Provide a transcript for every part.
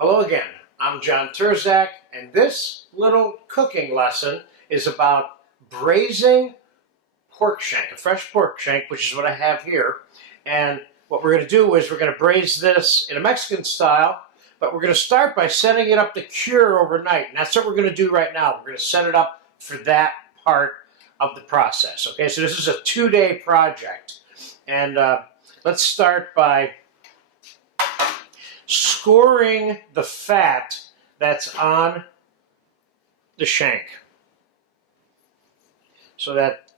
Hello again, I'm John Terzak, and this little cooking lesson is about braising pork shank, a fresh pork shank, which is what I have here. And what we're going to do is we're going to braise this in a Mexican style, but we're going to start by setting it up to cure overnight. And that's what we're going to do right now. We're going to set it up for that part of the process. Okay, so this is a 2-day project. And let's start by scoring the fat that's on the shank. So that,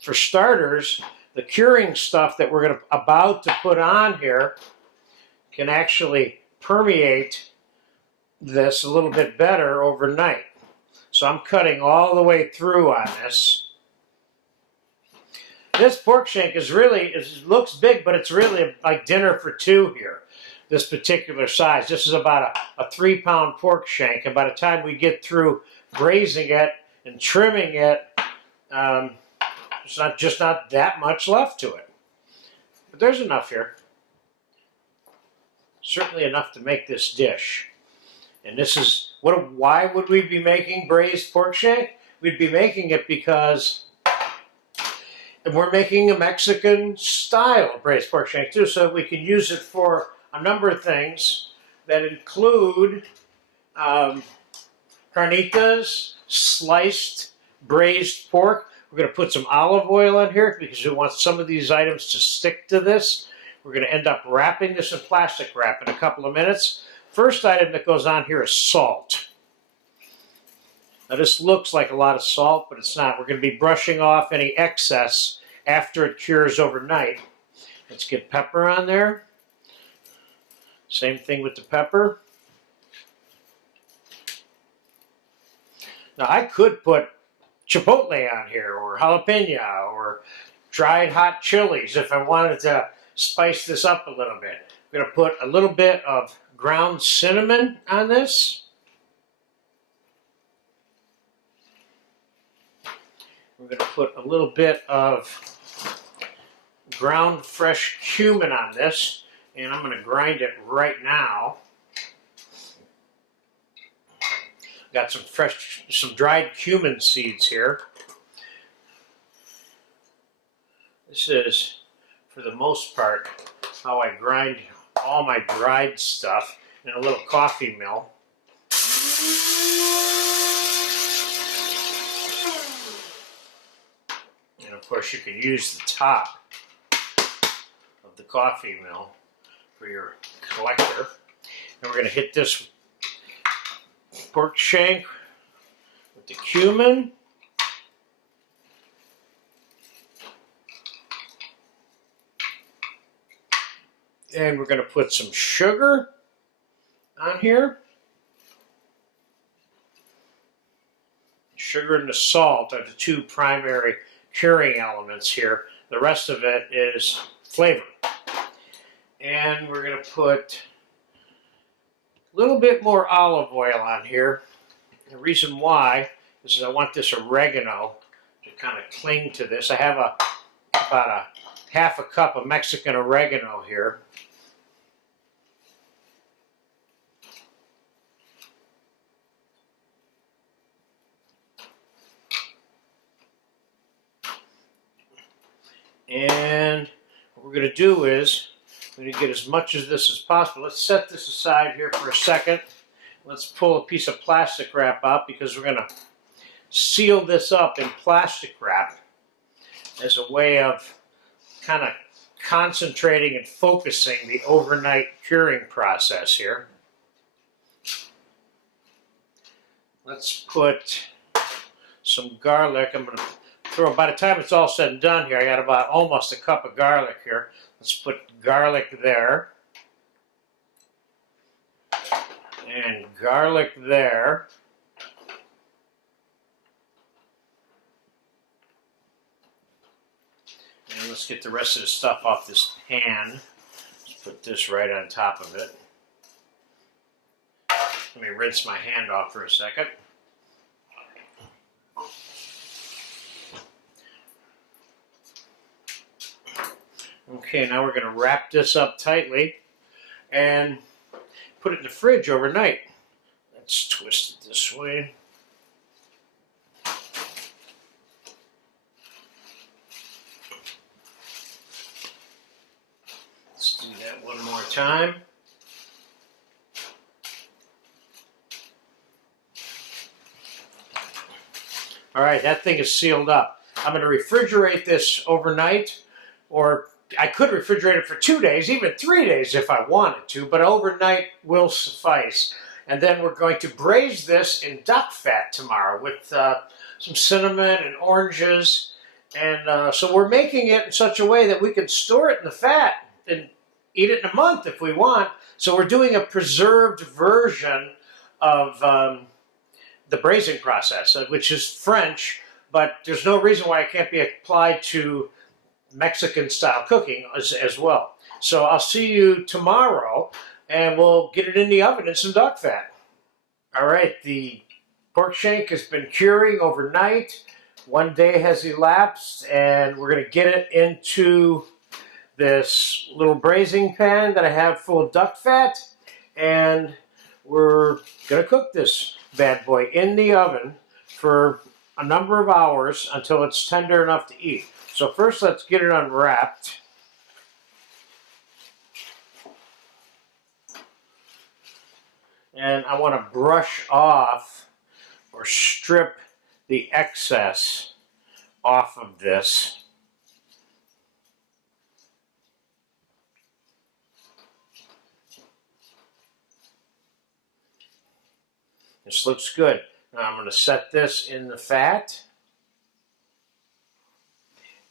for starters, the curing stuff that we're about to put on here can actually permeate this a little bit better overnight. So I'm cutting all the way through on this. This pork shank is really, it looks big, but it's really like dinner for two here. This particular size. This is about a 3-pound pork shank, and by the time we get through braising it and trimming it, there's just not that much left to it. But there's enough here. Certainly enough to make this dish. And this is, why would we be making braised pork shank? We'd be making it because we're making a Mexican style braised pork shank too, so we can use it for a number of things that include carnitas, sliced braised pork. We're going to put some olive oil in here because we want some of these items to stick to this. We're going to end up wrapping this in plastic wrap in a couple of minutes. First item that goes on here is salt. Now this looks like a lot of salt, but it's not. We're going to be brushing off any excess after it cures overnight. Let's get pepper on there. Same thing with the pepper. Now I could put chipotle on here, or jalapeno, or dried hot chilies if I wanted to spice this up a little bit. I'm going to put a little bit of ground cinnamon on this. We're going to put a little bit of ground fresh cumin on this. And I'm going to grind it right now. Got some dried cumin seeds here. This is, for the most part, how I grind all my dried stuff in a little coffee mill. And of course you can use the top of the coffee mill for your collector. And we're going to hit this pork shank with the cumin. And we're going to put some sugar on here. Sugar and the salt are the two primary curing elements here. The rest of it is flavor. And we're going to put a little bit more olive oil on here. The reason why is I want this oregano to kind of cling to this. I have about a half a cup of Mexican oregano here. And what we're going to do is we're going to get as much of this as possible. Let's set this aside here for a second. Let's pull a piece of plastic wrap out because we're going to seal this up in plastic wrap as a way of kind of concentrating and focusing the overnight curing process here. Let's put some garlic. I'm going to throw, by the time it's all said and done here, I got about almost a cup of garlic here. Let's put garlic there. And garlic there. And let's get the rest of the stuff off this pan. Let's put this right on top of it. Let me rinse my hand off for a second. Okay, now we're going to wrap this up tightly. And put it in the fridge overnight. Let's twist it this way. Let's do that one more time. All right, that thing is sealed up. I'm going to refrigerate this overnight, or I could refrigerate it for 2 days, even 3 days if I wanted to, but overnight will suffice. And then we're going to braise this in duck fat tomorrow with some cinnamon and oranges. And so we're making it in such a way that we can store it in the fat and eat it in a month if we want. So we're doing a preserved version of the braising process, which is French, but there's no reason why it can't be applied to Mexican-style cooking as well. So I'll see you tomorrow, and we'll get it in the oven in some duck fat. All right, the pork shank has been curing overnight. 1 day has elapsed, and we're going to get it into this little braising pan that I have full of duck fat, and we're going to cook this bad boy in the oven for a number of hours until it's tender enough to eat. So first, let's get it unwrapped. And I want to brush off or strip the excess off of this. This looks good. Now I'm going to set this in the fat.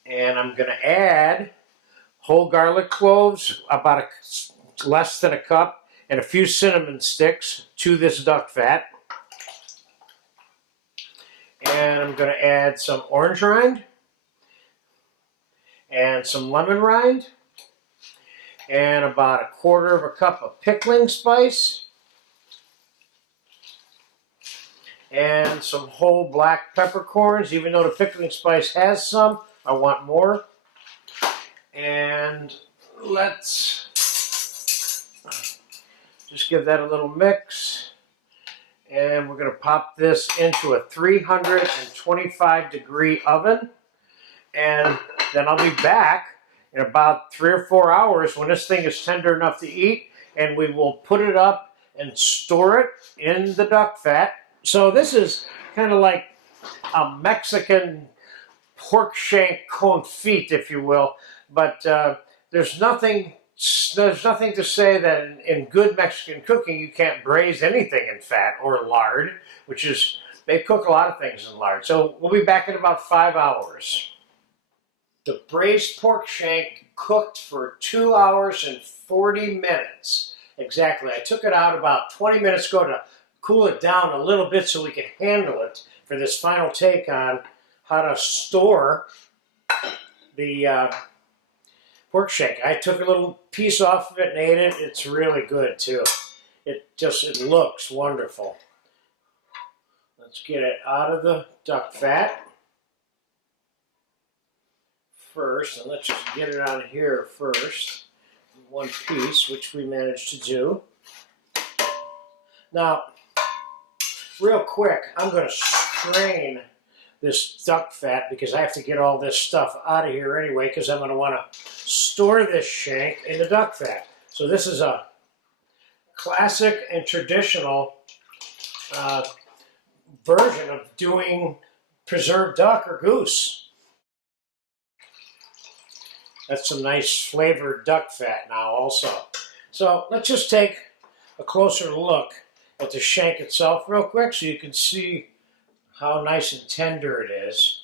And I'm going to add whole garlic cloves, about less than a cup, and a few cinnamon sticks to this duck fat. And I'm going to add some orange rind and some lemon rind and about 1/4 cup of pickling spice and some whole black peppercorns. Even though the pickling spice has some, I want more. And let's just give that a little mix. And we're going to pop this into a 325-degree oven. And then I'll be back in about 3 or 4 hours when this thing is tender enough to eat. And we will put it up and store it in the duck fat. So this is kind of like a Mexican pork shank confit, if you will, but there's nothing to say that in good Mexican cooking you can't braise anything in fat or lard, which is, they cook a lot of things in lard. So we'll be back in about 5 hours. The braised pork shank cooked for 2 hours and 40 minutes. Exactly. I took it out about 20 minutes ago to cool it down a little bit so we can handle it for this final take on how to store the pork shank. I took a little piece off of it and ate it. It's really good too. It looks wonderful. Let's get it out of the duck fat first, and let's just get it out of here first. One piece, which we managed to do. Now, real quick, I'm going to strain this duck fat because I have to get all this stuff out of here anyway, because I'm going to want to store this shank in the duck fat. So this is a classic and traditional version of doing preserved duck or goose. That's some nice flavored duck fat now also. So let's just take a closer look at the shank itself real quick so you can see how nice and tender it is.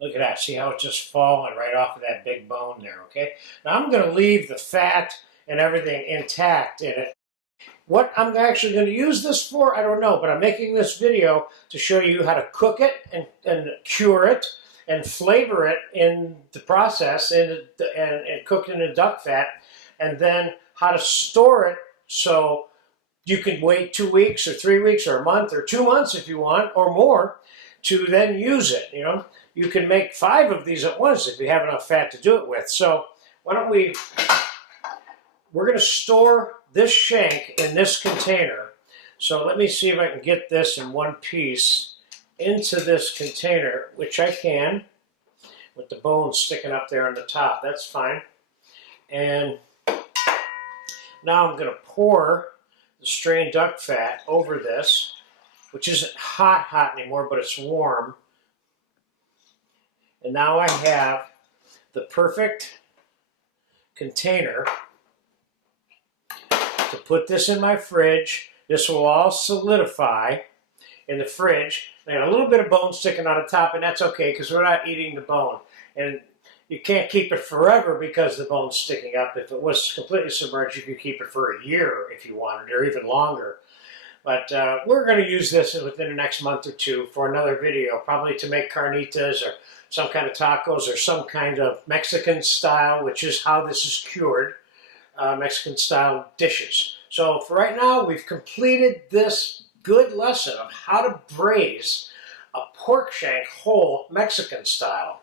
Look at that. See how it's just falling right off of that big bone there, okay? Now I'm going to leave the fat and everything intact in it. What I'm actually going to use this for, I don't know, but I'm making this video to show you how to cook it and cure it and flavor it in the process and cook it in duck fat, and then how to store it so you can wait 2 weeks or 3 weeks or a month or 2 months if you want, or more, to then use it. You know, you can make 5 of these at once if you have enough fat to do it with. So why don't we're going to store this shank in this container. So let me see if I can get this in one piece into this container, which I can, with the bones sticking up there on the top. That's fine. And now I'm going to pour the strained duck fat over this, which isn't hot anymore, but it's warm. And now I have the perfect container to put this in my fridge. This will all solidify in the fridge. I got a little bit of bone sticking out of top, and that's okay because we're not eating the bone. And you can't keep it forever because the bone's sticking up. If it was completely submerged, you could keep it for a year if you wanted, or even longer. But we're going to use this within the next month or two for another video, probably to make carnitas or some kind of tacos or some kind of Mexican style, which is how this is cured, Mexican style dishes. So for right now, we've completed this good lesson of how to braise a pork shank whole Mexican style.